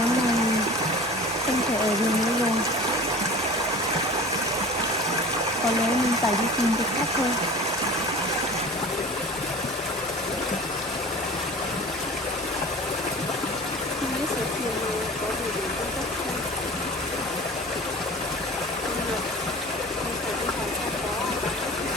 Tối này không thể ở được nữa rồi. Có lẽ mình phải đi tìm việc khác thôi. Không biết số tiền này có đủ để cung cấp không? Không được, mình phải đi hỏi xem có ai bán không.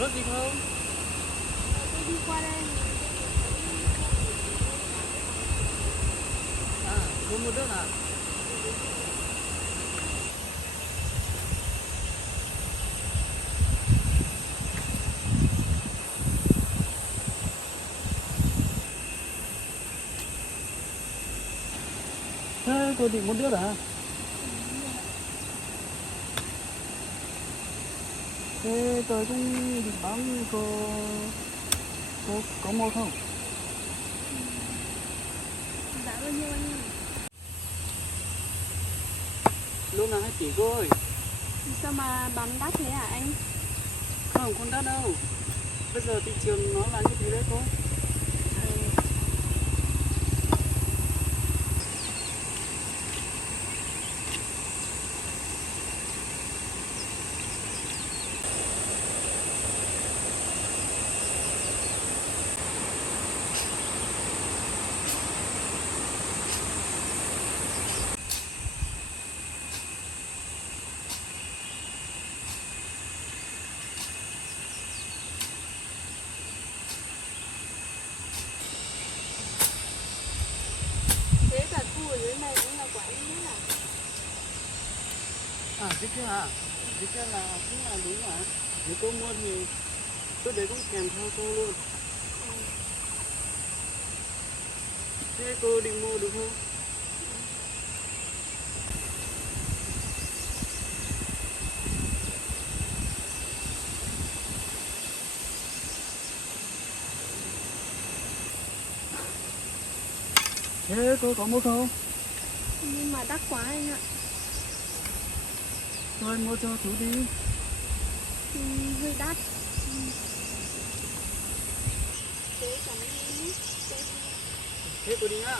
Có gì không? Tôi đi qua đây. À, mua một nước à? Thế cô định muốn nước à? Thế tôi cũng định bán cô có mua không? Giá bao nhiêu anh ơi? Lúc nào hết chỉ cô ơi. Sao mà bán đắt thế hả anh? Không đắt đâu. Bây giờ thị trường nó là như thế đấy cô. Thế cả khu ở dưới này cũng là của anh hết à? À, thế kia à? Thế kia là cũng là đúng mà. Nếu cô mua thì tôi đấy cũng kèm theo cô luôn. Thế cô định mua đúng không? Thế cô có mua không? Nhưng mà đắt quá anh ạ. Thôi mua cho chú đi. Hơi đắt. Thế cảm ơn anh nhé. Thế cô đi nhá.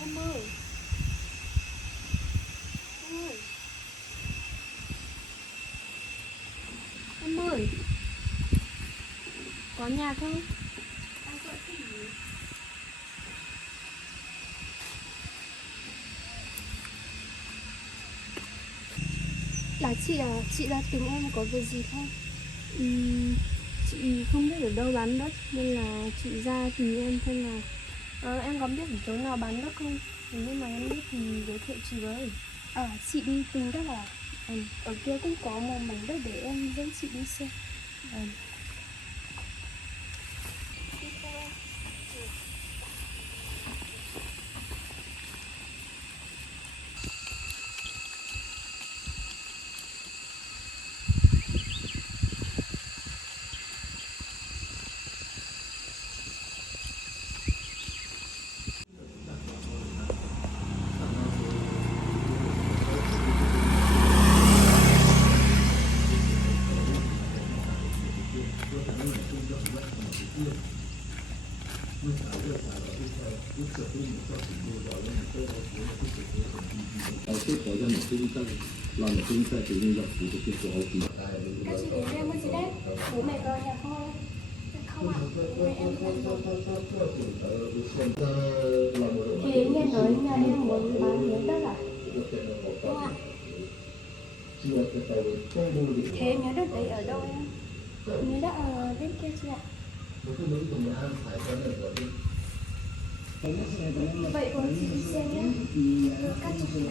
Em ơi. Em ơi. Em ơi. Có nhà không? Anh gọi cái gì? Là chị à? Chị ra tìm em có việc gì không? Chị không biết ở đâu bán đất nên là chị ra tìm em xem là em có biết ở chỗ nào bán đất không? Nếu như mà em biết thì giới thiệu chị với. Chị đi tìm đất à? Ở kia cũng có một mảnh đất để em dẫn chị đi xem. Ừ. Các chị đến em với chị đấy. Bố mẹ có nhà không? Không ạ. Bố mẹ em không rồi. Thì nghe nói nhà em muốn bán miếng đất à? Đúng ạ. Thế miếng đất đấy ở đâu em? Miếng đất ở bên kia chị ạ. Vậy còn chị đi xem nhé. Các chị xem.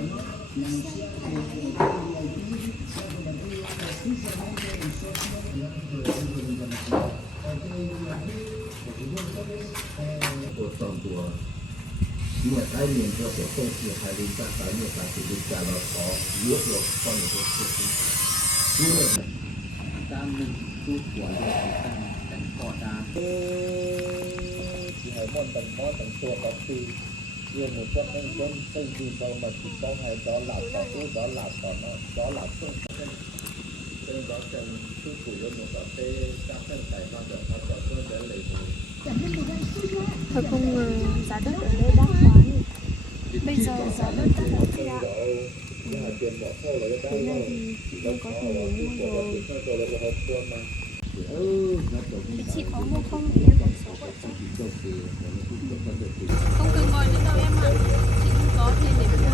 我上多，因为改年这个东西还得在改年才是加了好，有时候放的都是，因为 Đang mình tu của để cảnh cọ đá. chỉ hỏi môn tầm mó tầm tua có khi yêu một chút anh quân xây dựng đâu mà chỉ có ngày đó là có cái đó là có nó đó là không nên đó cần tu phủ lên một cái các cái tài năng được nó có cái để lấy Thật không ngờ giá đất ở đây đắt quá nhỉ. Bây giờ giá đất đắt lắm chị ạ. Thế này thì em có thể mua rồi. Thì chị có mua không thì em có số gọi cho. Không cần gọi nữa đâu em ạ. Chị không có tiền để mua.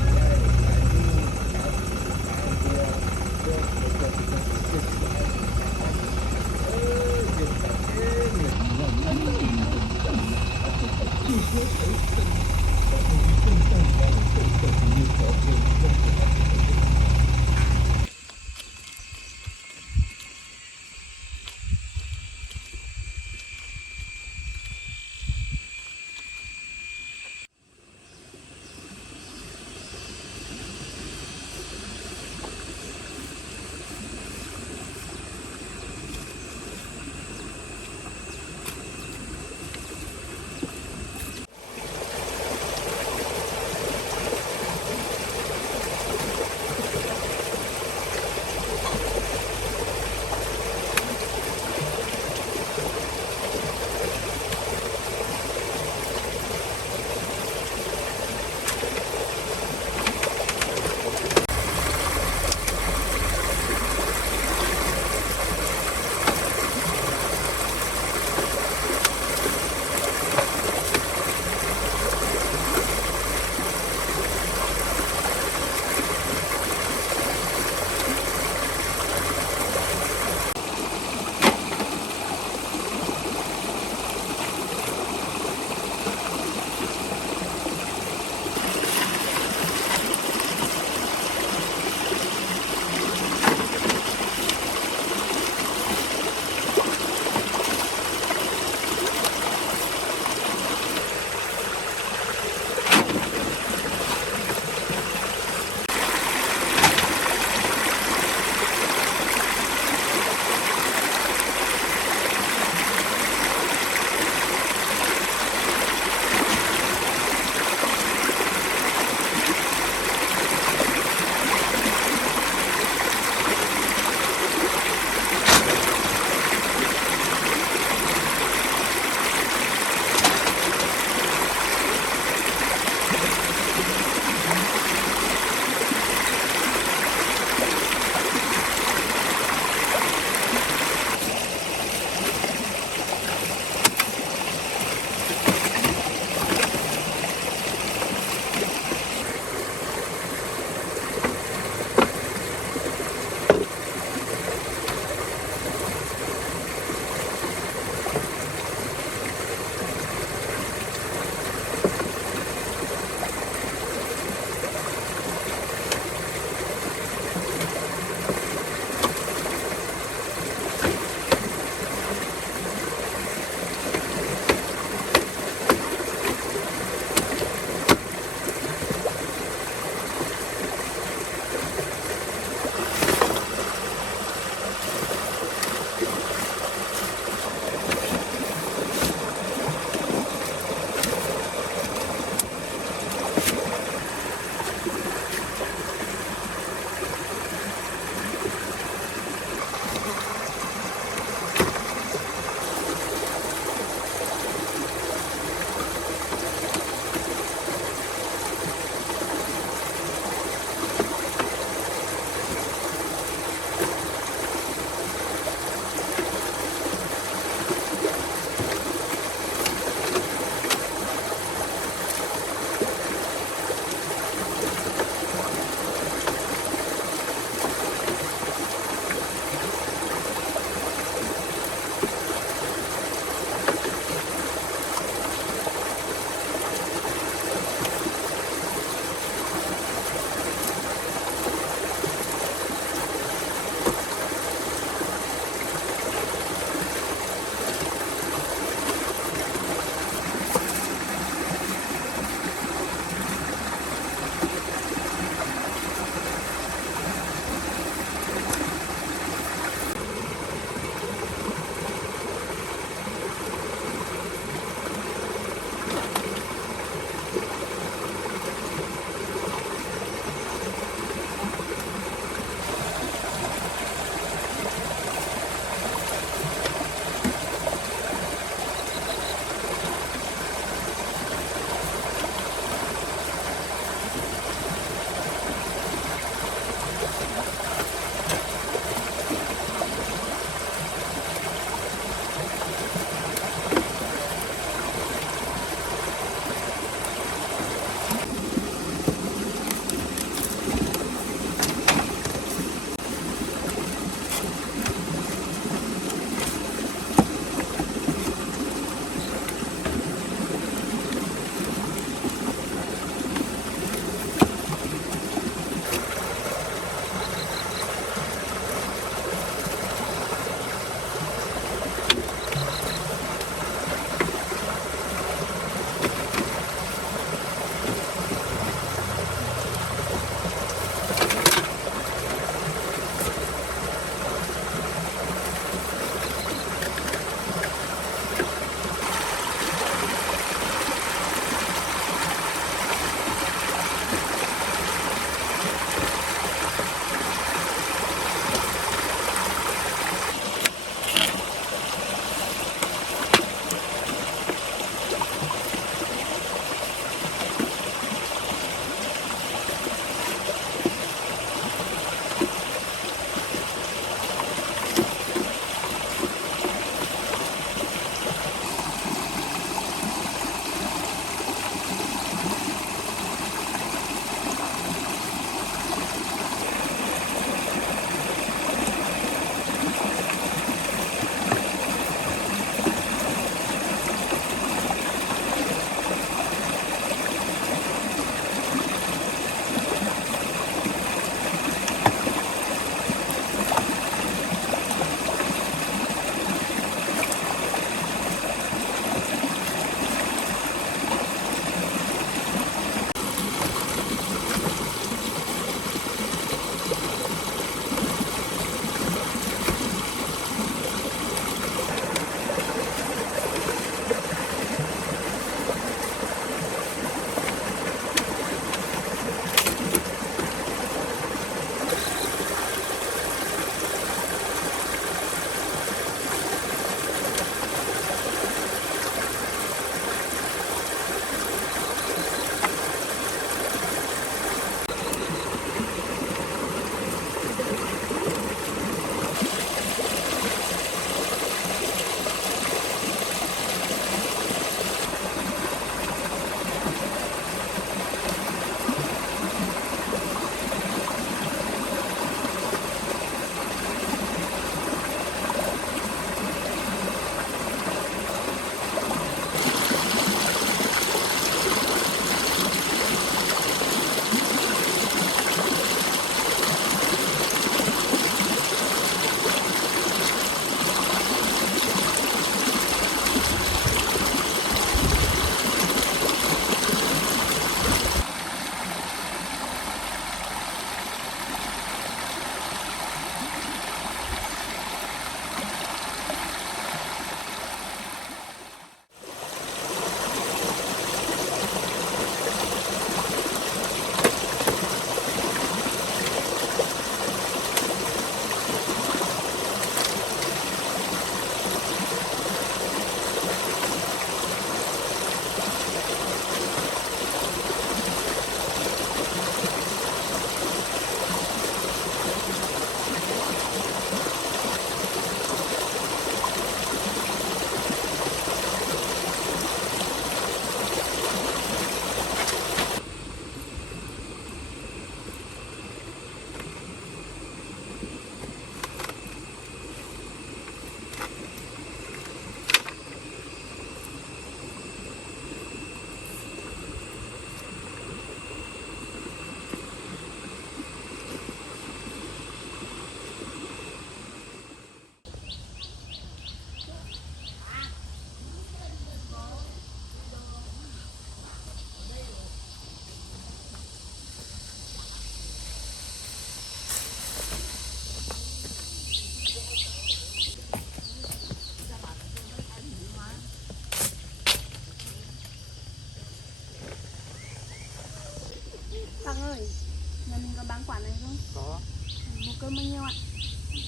cân bao nhiêu ạ?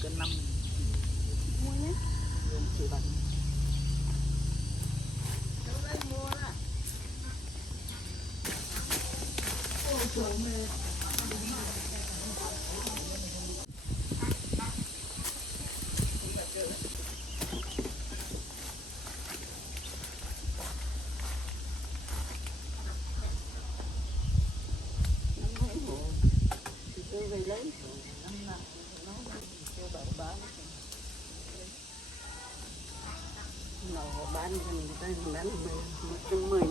Cân 5 Mua nhé. luôn chỉ bằng tôi về lấy năm nào nó kêu bảo bán nó bán thì người ta bán 110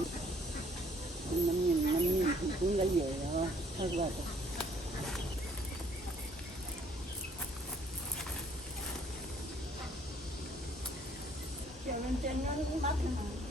5.000 cũng đã về rồi thật là treo lên trên nó cũng đắt nữa.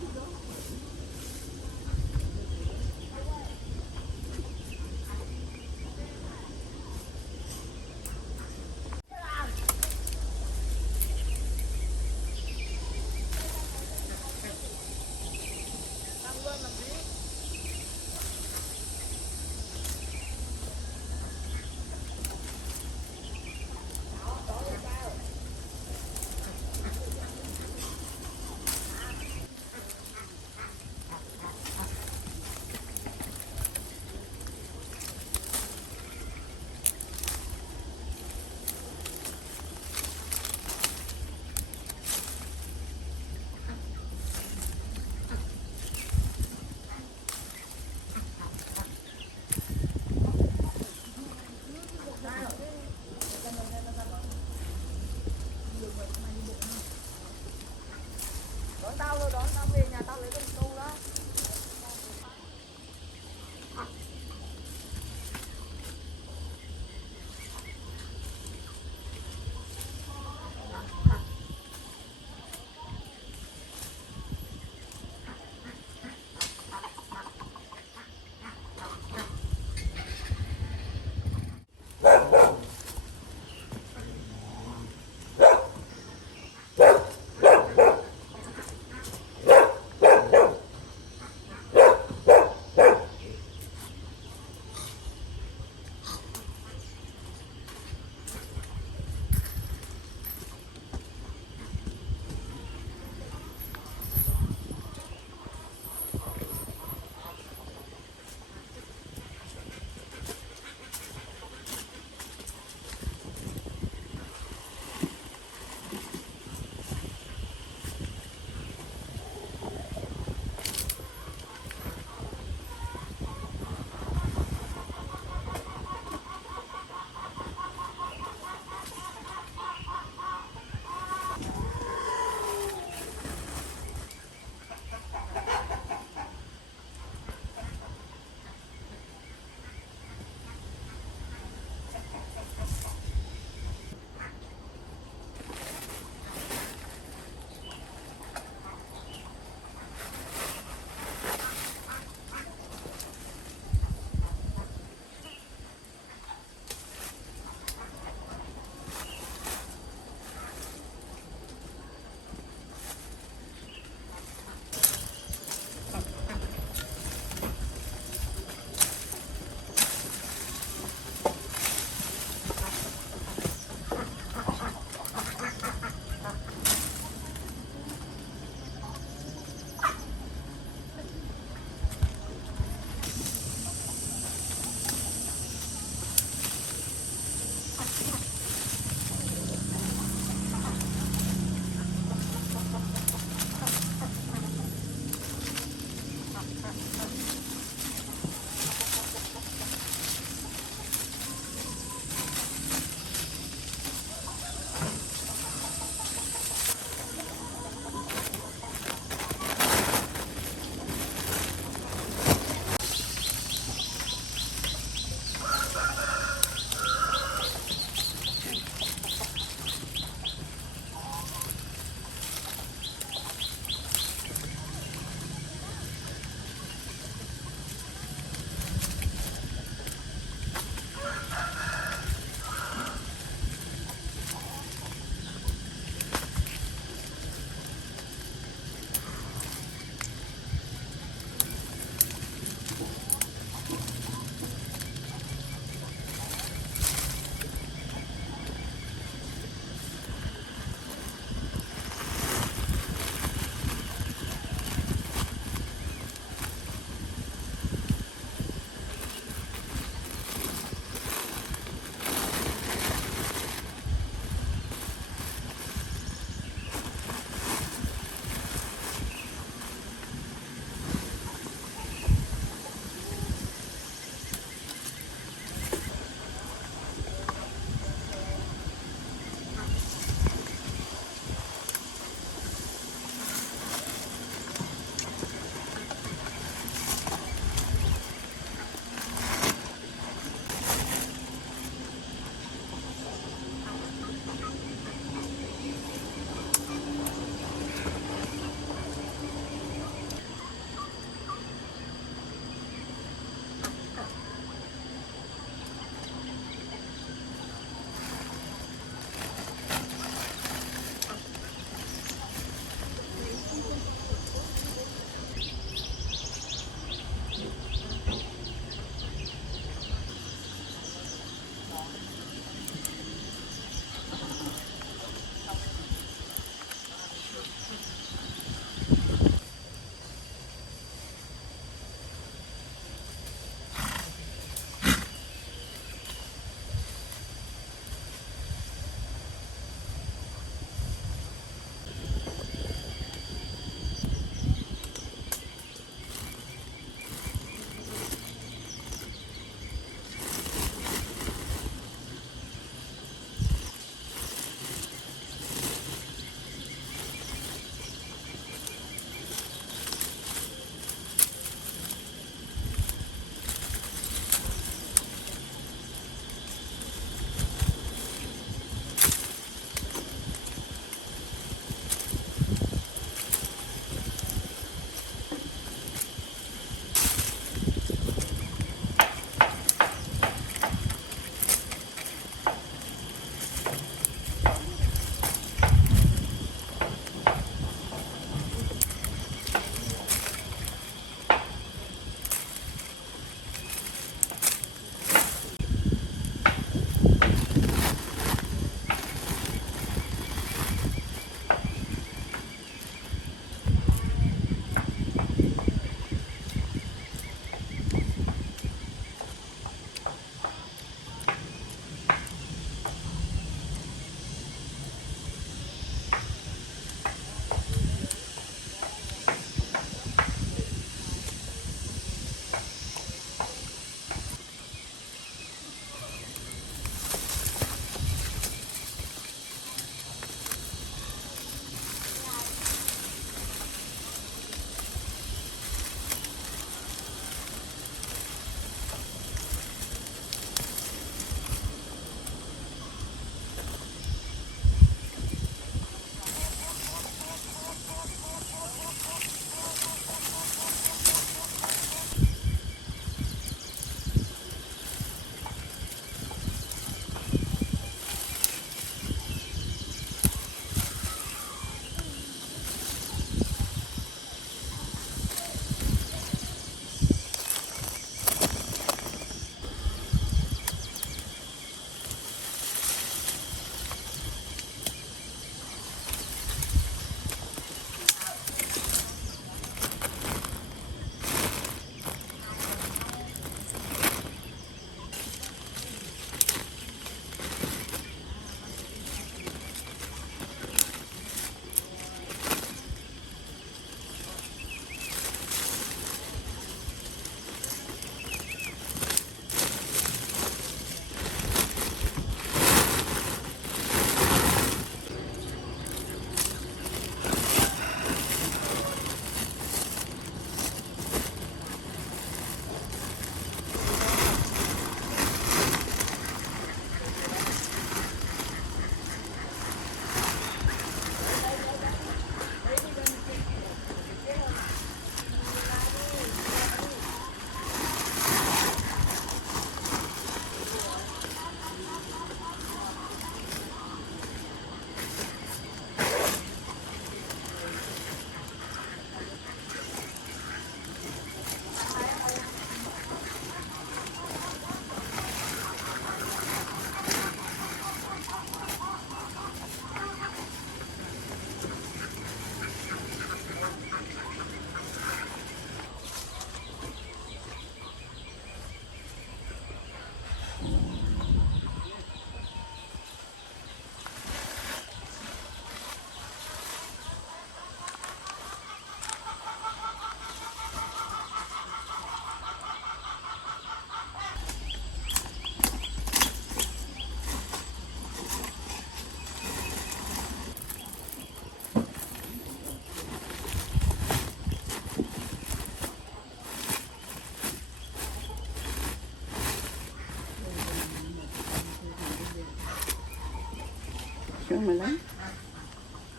mà lấy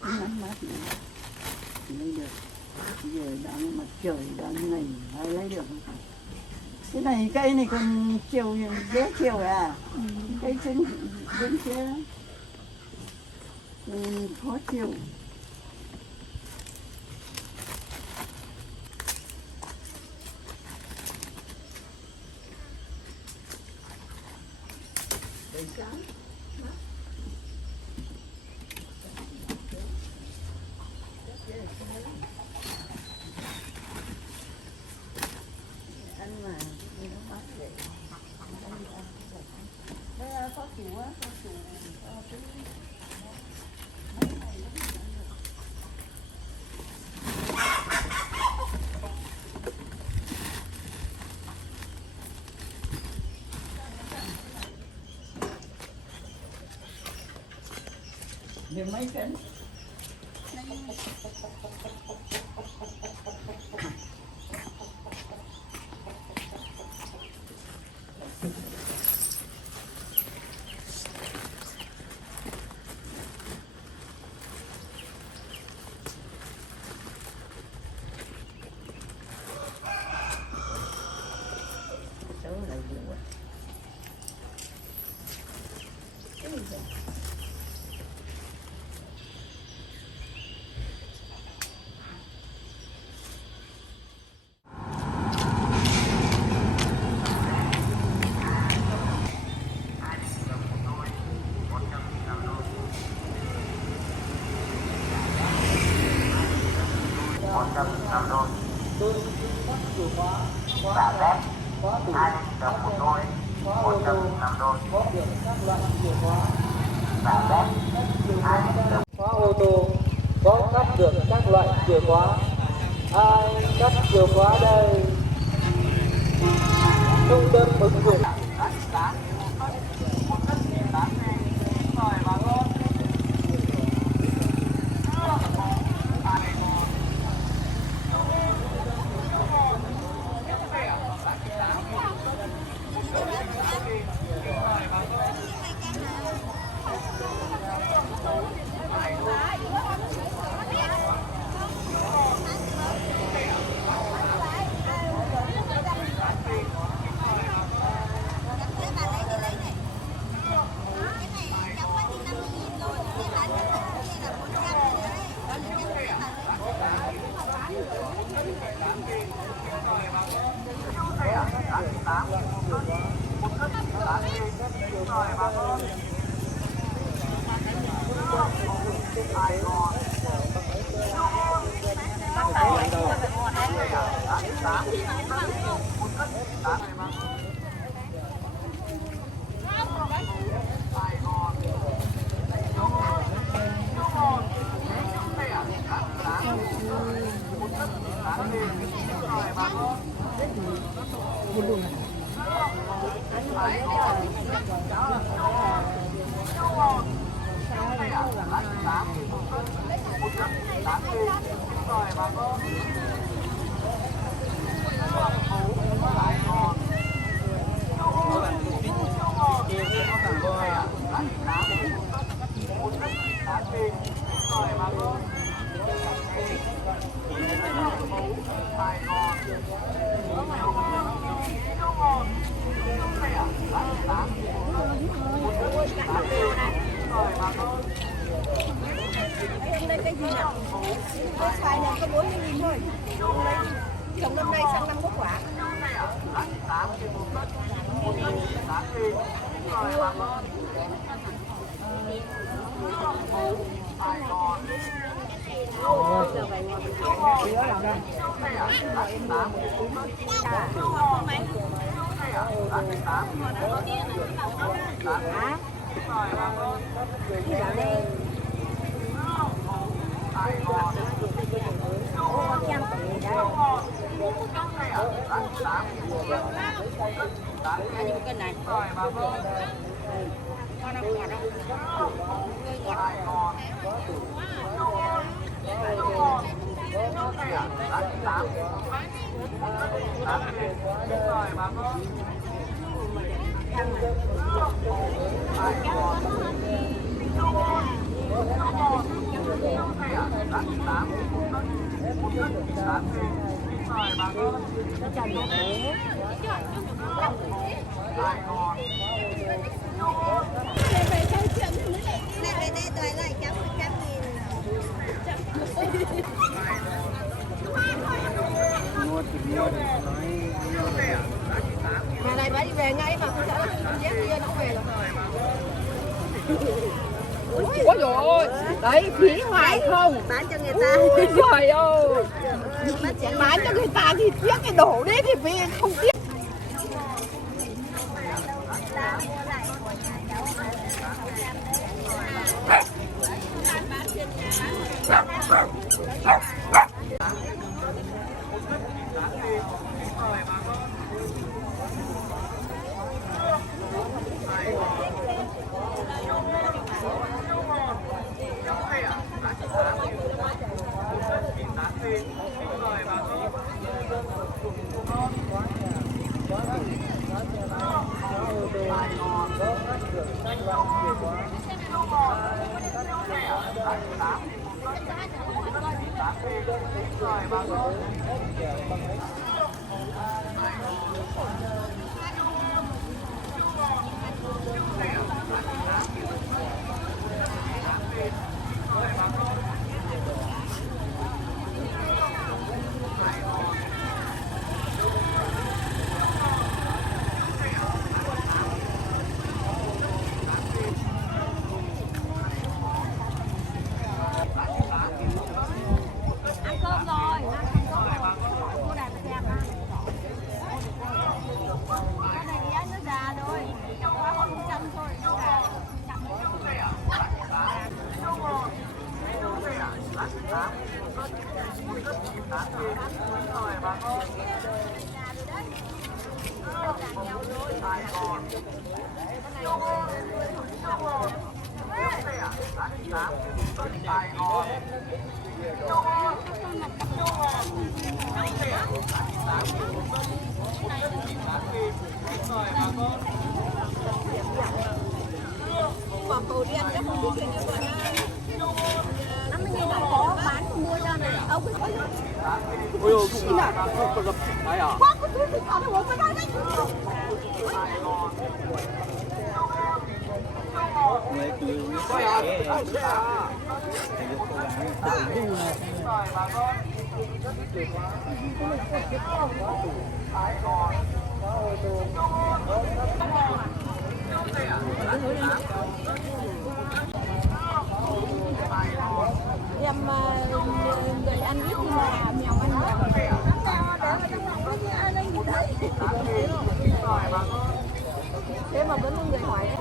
nắng mát này lấy được. Giờ đang mặt trời đang ngày hay lấy được không? Cái này cây này còn chiều dễ chiều à? Cây xinh đứng kia khó chiều. Nhiều mấy cân? Số là nhiều quá. Cái gì vậy? Khóa ô tô có cắt được các loại chìa khóa. Ai cắt chìa khóa đây? Trung tâm ứng dụng. Đây cái gì nào? Cái xoài này có 40.000 thôi. Trồng năm nay sang năm có quả. Cái này. Này đây tôi lại chấm 100.000. Nhà này phải đi về ngay mà không sợ dép kia nó về rồi. Ôi dồi ôi, đấy phí hoài không? Bán cho người ta. Ôi trời ơi, bán cho người ta thì tiếc cái đổ đấy thì vì không tiếc. Quả cầu đen chắc không biết như vậy. 50.000 đồng có bán mua ra này. Ông cứ có luôn. Ôi dồi, cũng là con gặp đấy à? Quá có thứ gì ở đây uống cái đó đấy. Mấy từ có à? Thầy được cố gắng tự du này. Em người ăn ít thì là mèo ăn nhiều. Thế mà vẫn có người hỏi đấy.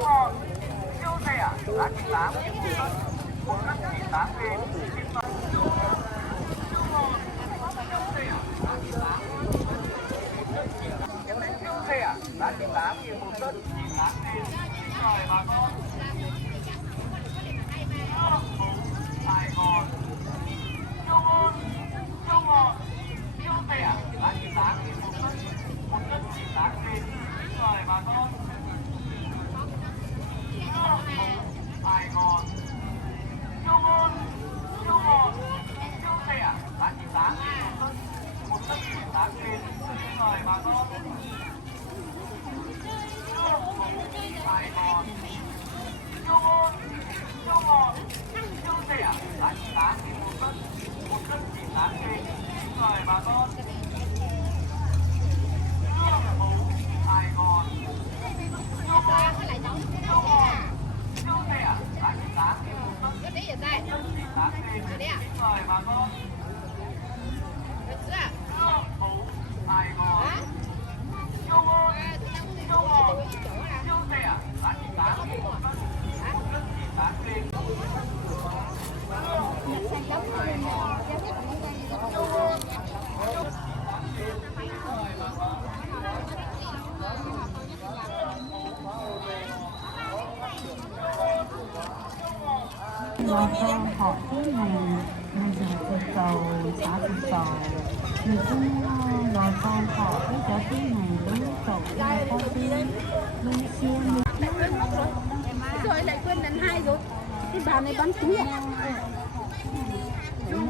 Do họ cái này bây giờ từ cầu xã từ cầu mình cũng là con họ cái cho cái này đúng cầu cái con đi mình xưa Rồi lại quên lần 2 rồi. Cái bà này bán túi à? Nó